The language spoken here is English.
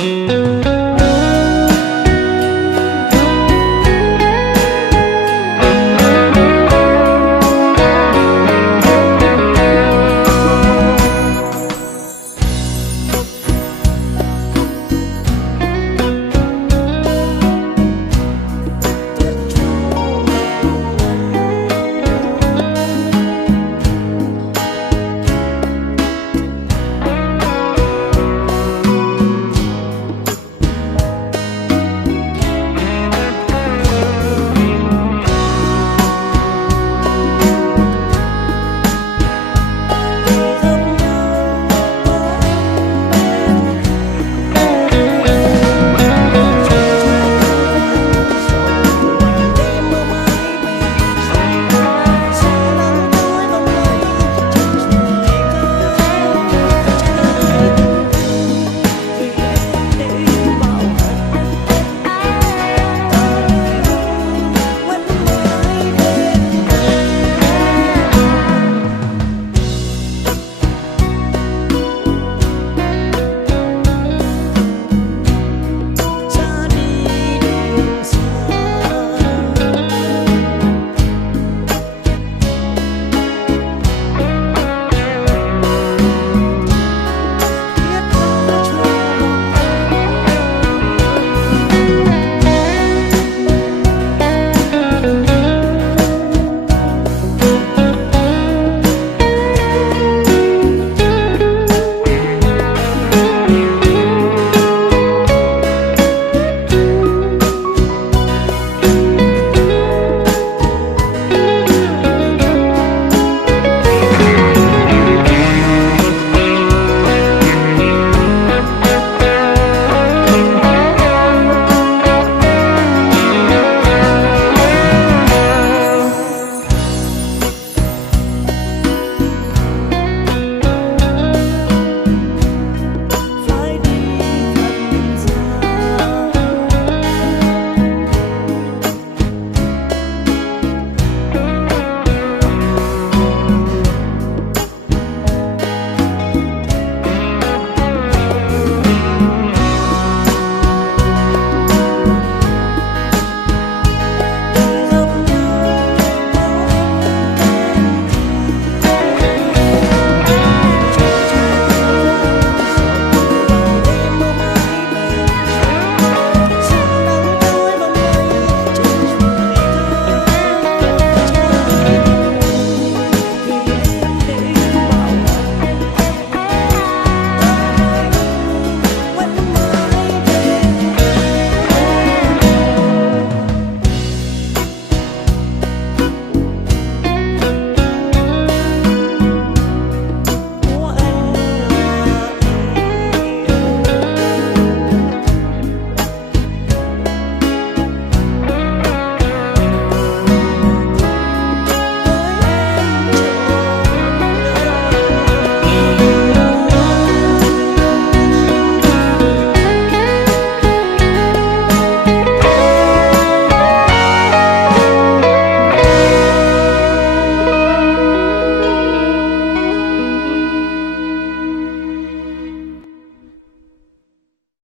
thank mm -hmm. you